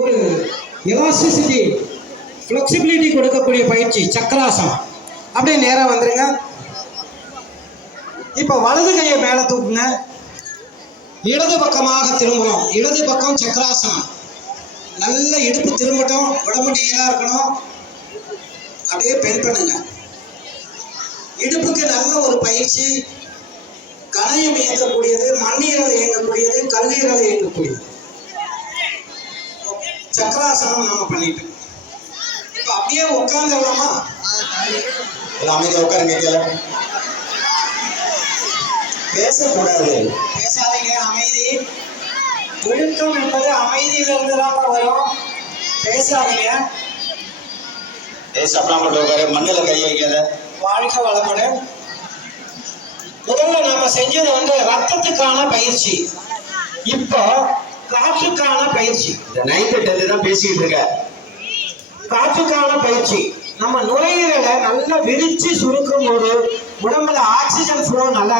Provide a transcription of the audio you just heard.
ஒரு elasticity flexibility கொடுக்கக்கூடிய பயிற்சி சக்கராசனம். அப்படியே நேராக வந்துருங்க. இப்போ வலது கையை மேலே தூக்குங்க. இடது பக்கமாக திரும்புகிறோம். இடது பக்கம் சக்கராசனம். நல்ல இடுப்பு திரும்பட்டும், உடம்பு நேராக இருக்கணும். அப்படியே பெண்ட் பண்ணுங்க. இடுப்புக்கு நல்ல ஒரு பயிற்சி. கணையம் இயங்கக்கூடியது, மண்ணீரலை இயங்கக்கூடியது, கல்லீரலை இயங்கக்கூடியது. சக்கராசனம் நாம பண்ணிட்டோம். இப்ப அப்படியே உட்கார்ந்துடலாமா? அமைதியா உட்காருங்க. பேசக்கூடாது, பேசாதீங்க. அமைதி. ஒழுக்கம் என்பது அமைதியிலிருந்து தான் வரும். பேசாதீங்க. மண்ணில கை வைக்காத. வாழ்க வளமுடன். முதல்ல நாம செஞ்சது ரத்தத்துக்கான பயிற்சி. இப்போ காற்றுக்கான பயிற்சி. இந்த 9th 10th தான் பேசிட்டு இருக்க. காற்றுக்கான பயிற்சி. நம்ம நுரையீரலை நல்லா விரிச்சு சுருக்கும் போது உடம்புல ஆக்சிஜன் ஃப்ளோ நல்லா